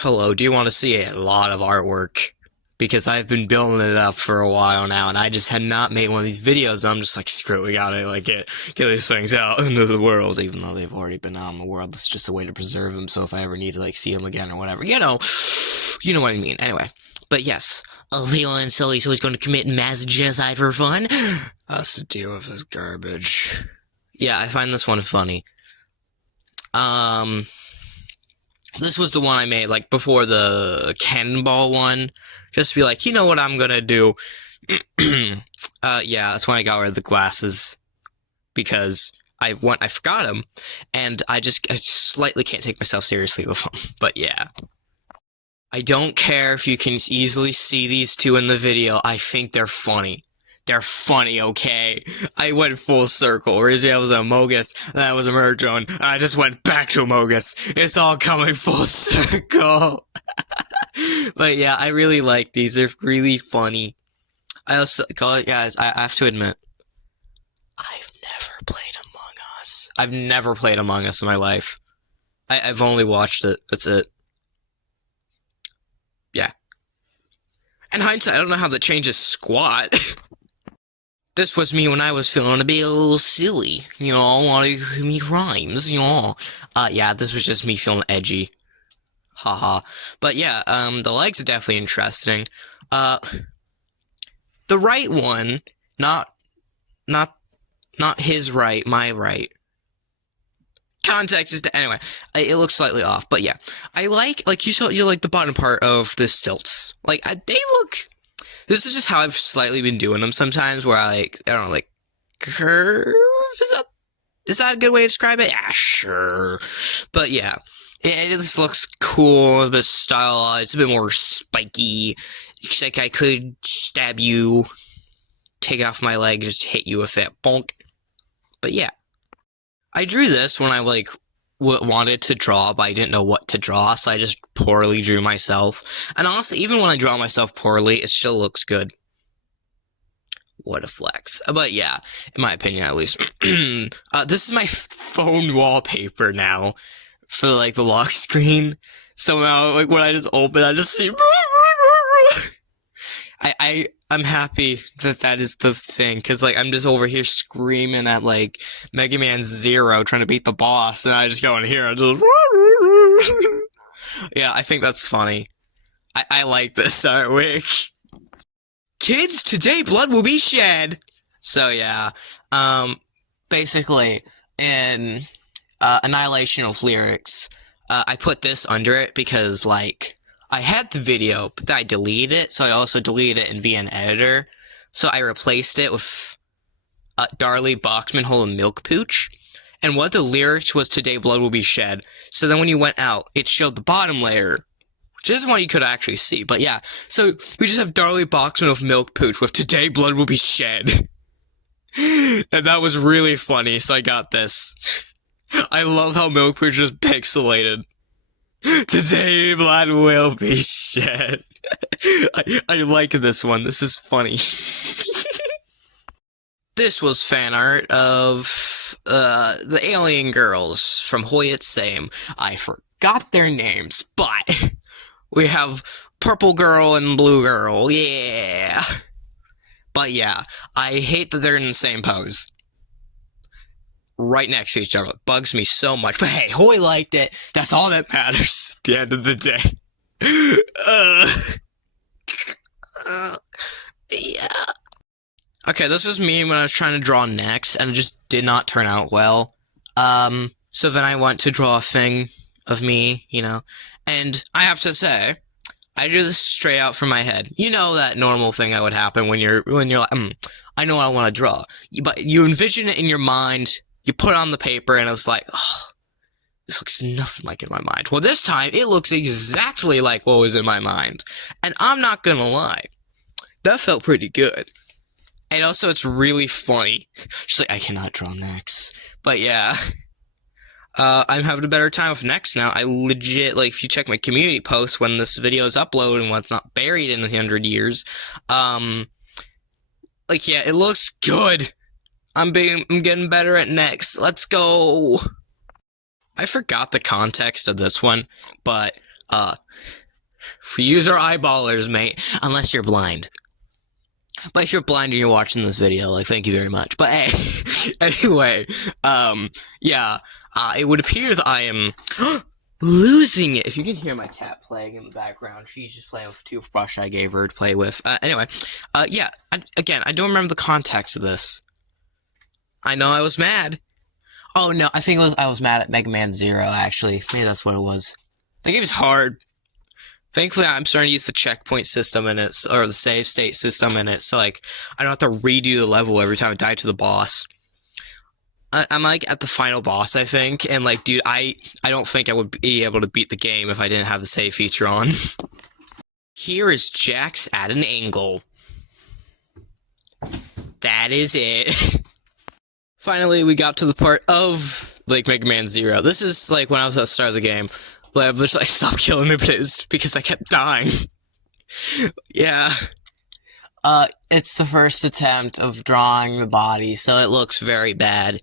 Hello, do you want to see a lot of artwork? Because I've been building it up for a while now, and I just had not made one of these videos. I'm just like, screw it, we gotta get these things out into the world, even though they've already been out in the world. It's just a way to preserve them, so if I ever need to see them again or whatever, you know what I mean. Anyway, but yes, Leland Sully's always going to commit mass genocide for fun. Us to deal with this garbage. Yeah, I find this one funny. This was the one I made, before the cannonball one. Just to be like, you know what I'm gonna do? Yeah, that's when I got rid of the glasses. Because I forgot them, and I slightly can't take myself seriously with them. But yeah. I don't care if you can easily see these two in the video. I think they're funny. They're funny, okay? I went full circle. Originally I was a Amogus, then I was a Murdertone, and I just went back to Amogus. It's all coming full circle. But yeah, I really like these. They're really funny. I also, guys, I have to admit, I've never played Among Us. I've never played Among Us in my life. I've only watched it. That's it. Yeah. In hindsight, I don't know how that changes squat. This was me when I was feeling a bit a little silly, you know, wanting to give me rhymes, you know. Yeah, this was just me feeling edgy. Haha. But yeah, the legs are definitely interesting. The right one, not his right, my right. Context is, anyway, it looks slightly off, but yeah. I like you like the bottom part of the stilts. They look... This is just how I've slightly been doing them sometimes, where I don't know, curve? Is that a good way to describe it? Yeah, sure. But yeah, it just looks cool, a bit stylized, a bit more spiky. It's like I could stab you, take off my leg, just hit you with it, bonk. But yeah. I drew this when I, wanted to draw, but I didn't know what to draw, so I just poorly drew myself. And honestly, even when I draw myself poorly, it still looks good. What a flex. But yeah, in my opinion at least. This is my phone wallpaper now for, the lock screen. Somehow, when I just open, I just see... I'm happy that is the thing, because, I'm just over here screaming at, Mega Man Zero trying to beat the boss, and I just go in here and just... Yeah, I think that's funny. I like this artwork. Kids, today blood will be shed! So, yeah. Basically, in Annihilation of Lyrics, I put this under it because, I had the video, but then I deleted it, so I also deleted it in VN Editor. So I replaced it with Darlie Boxman holding milk pooch. And what the lyrics was, today blood will be shed. So then when you went out, it showed the bottom layer, which isn't what you could actually see. But yeah, so we just have Darlie Boxman with milk pooch with today blood will be shed. And that was really funny, so I got this. I love how milk pooch is pixelated. Today blood will be shed. I like this one. This is funny. This was fan art of the alien girls from Hoyt Same. I forgot their names, but we have Purple Girl and Blue Girl. Yeah. But yeah, I hate that they're in the same pose. Right next to each other. It bugs me so much. But hey, Hoy liked it. That's all that matters at the end of the day. Yeah. Okay, this was me when I was trying to draw next, and it just did not turn out well. So then I went to draw a thing of me, and I have to say, I drew this straight out from my head. You know that normal thing that would happen when you're like, I know what I want to draw. But you envision it in your mind. You put it on the paper, and it's like, oh, this looks nothing like in my mind. Well, this time, it looks exactly like what was in my mind. And I'm not gonna lie. That felt pretty good. And also, it's really funny. She's like, I cannot draw next. But yeah. I'm having a better time with next now. I legit, if you check my community post when this video is uploaded and when it's not buried in 100 years, yeah, it looks good. I'm getting better at next. Let's go. I forgot the context of this one, but Use our eyeballers, mate. Unless you're blind. But if you're blind and you're watching this video, like, thank you very much. But hey, anyway, yeah, it would appear that I am losing it. If you can hear my cat playing in the background, she's just playing with a toothbrush I gave her to play with. Anyway, yeah, I don't remember the context of this. I know I was mad. Oh, no, I think I was mad at Mega Man Zero, actually. Maybe that's what it was. The game's hard. Thankfully, I'm starting to use the checkpoint system in it, or the save state system in it, so, like, I don't have to redo the level every time I die to the boss. I'm, like, at the final boss, I think, and, like, dude, I don't think I would be able to beat the game if I didn't have the save feature on. Here is Jax at an angle. That is it. Finally, we got to the part of, like, Mega Man Zero. This is, like, when I was at the start of the game. But I was like, stop killing me, please, because I kept dying. Yeah. It's the first attempt of drawing the body, so it looks very bad.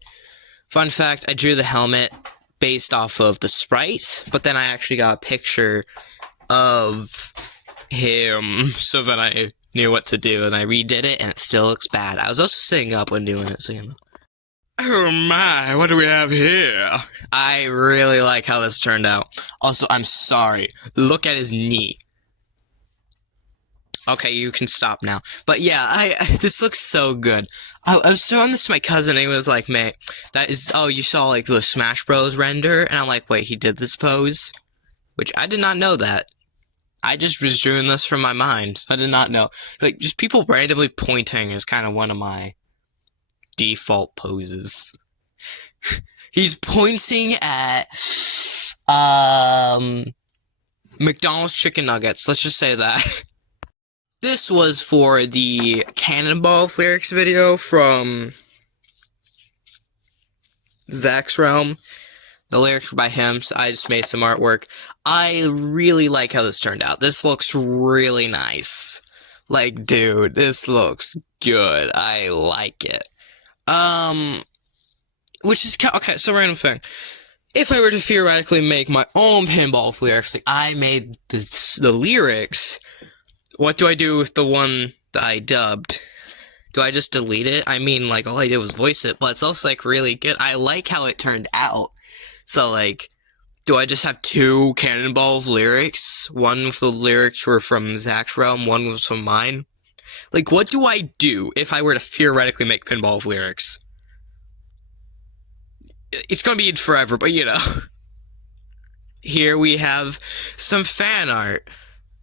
Fun fact, I drew the helmet based off of the sprite, but then I actually got a picture of him, so then I knew what to do, and I redid it, and it still looks bad. I was also sitting up when doing it, so you know. Oh my, what do we have here? I really like how this turned out. Also, I'm sorry. Look at his knee. Okay, you can stop now. But yeah, this looks so good. I was showing this to my cousin, and he was like, mate, that is, oh, you saw, like, the Smash Bros. Render? And I'm like, wait, he did this pose? Which, I did not know that. I just was doing this from my mind. I did not know. Like, just people randomly pointing is kind of one of my default poses. He's pointing at McDonald's chicken nuggets. Let's just say that. This was for the Cannonball lyrics video from Zach's Realm. The lyrics were by him, so I just made some artwork. I really like how this turned out. This looks really nice. Like, dude, this looks good. I like it. Which is, okay, so random thing. If I were to theoretically make my own pinball lyrics, like I made the lyrics, what do I do with the one that I dubbed? Do I just delete it? I mean, like, all I did was voice it, but it's also, like, really good. I like how it turned out. So, like, do I just have two Cannonballs lyrics? One of the lyrics were from Zach's Realm, one was from mine. Like, what do I do if I were to theoretically make pinball lyrics? It's gonna be in forever, but you know. Here we have some fan art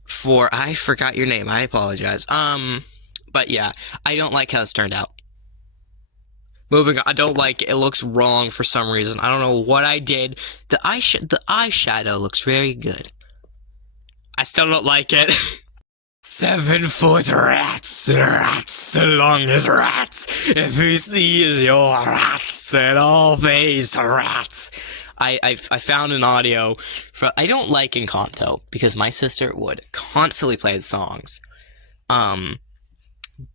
for, I forgot your name, I apologize. But yeah, I don't like how it's turned out. Moving on, I don't like it. It looks wrong for some reason. I don't know what I did. The eyeshadow looks very good. I still don't like it. 7-foot rats, rats along as rats. If you see is your rats, then all face rats. I found an audio for, I don't like Encanto because my sister would constantly play the songs.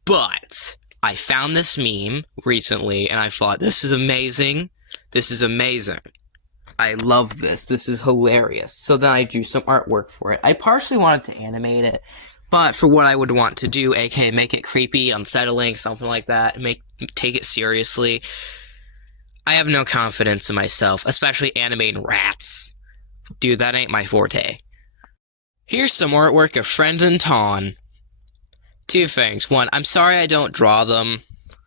But I found this meme recently and I thought, this is amazing. This is amazing. I love this. This is hilarious. So then I drew some artwork for it. I partially wanted to animate it. But for what I would want to do, aka make it creepy, unsettling, something like that, take it seriously, I have no confidence in myself, especially animating rats. Dude, that ain't my forte. Here's some artwork of Friend and Ton. Two things. One, I'm sorry I don't draw them,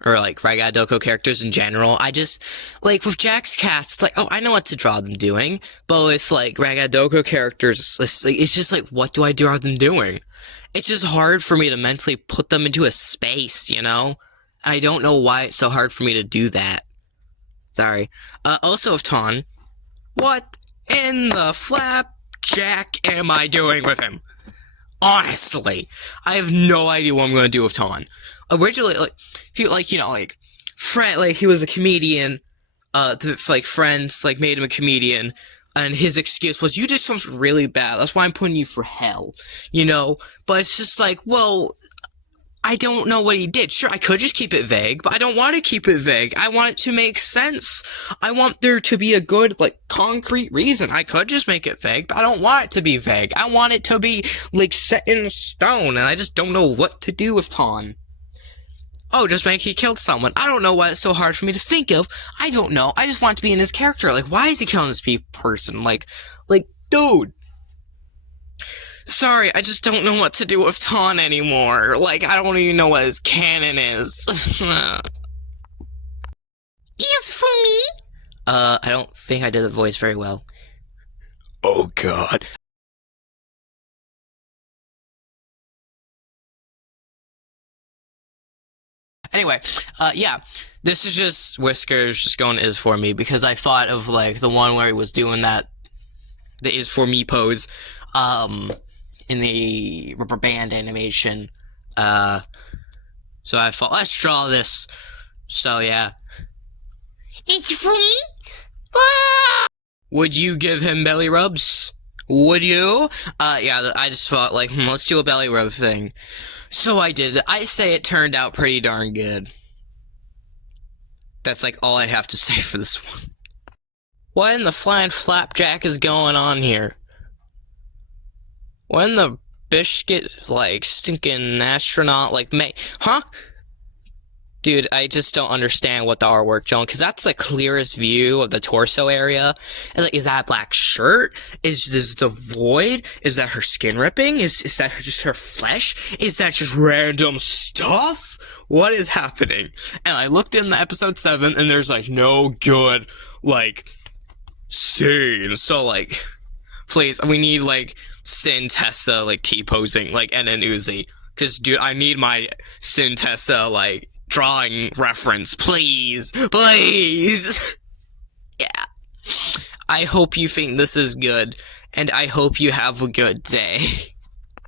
or like Ragadoko characters in general. I just, like with Jack's cast, it's like, oh, I know what to draw them doing. But with like Ragadoko characters, it's just like, what do I draw them doing? It's just hard for me to mentally put them into a space, you know? I don't know why it's so hard for me to do that. Sorry. Also of Ton, what in the flapjack am I doing with him? Honestly, I have no idea what I'm gonna do with Ton. Originally, he was a comedian, friends, made him a comedian, and his excuse was, you did something really bad, that's why I'm putting you for hell, you know? But it's just like, well, I don't know what he did. Sure, I could just keep it vague, but I don't want to keep it vague. I want it to make sense. I want there to be a good, like, concrete reason. I could just make it vague, but I don't want it to be vague. I want it to be, like, set in stone, and I just don't know what to do with Ton. Oh, just make he killed someone. I don't know why it's so hard for me to think of. I don't know. I just want to be in his character. Like, why is he killing this person? Like, dude. Sorry, I just don't know what to do with Ton anymore. Like, I don't even know what his canon is. Yes, for me? I don't think I did the voice very well. Oh, God. Anyway, yeah. This is just Whiskers just going is for me because I thought of, like, the one where he was doing the is for me pose, in the rubber band animation. So I thought, let's draw this. So, yeah. It's for me? Ah! Would you give him belly rubs? Would you? Yeah, I just thought, like, let's do a belly rub thing. So I did. I say it turned out pretty darn good. That's, like, all I have to say for this one. What in the flying flapjack is going on here? When the biscuit, like, stinking astronaut, like, huh? Dude, I just don't understand what the artwork, John, because that's the clearest view of the torso area. And, like, is that a black shirt? Is this the void? Is that her skin ripping? Is that just her flesh? Is that just random stuff? What is happening? And I looked in the episode 7, and there's, like, no good, like, scene. So, like, please, we need, like, Sin Tessa, like, T-posing, like, and then Uzi. Because, dude, I need my Sin Tessa, like, drawing reference, please. Please. Yeah. I hope you think this is good, and I hope you have a good day.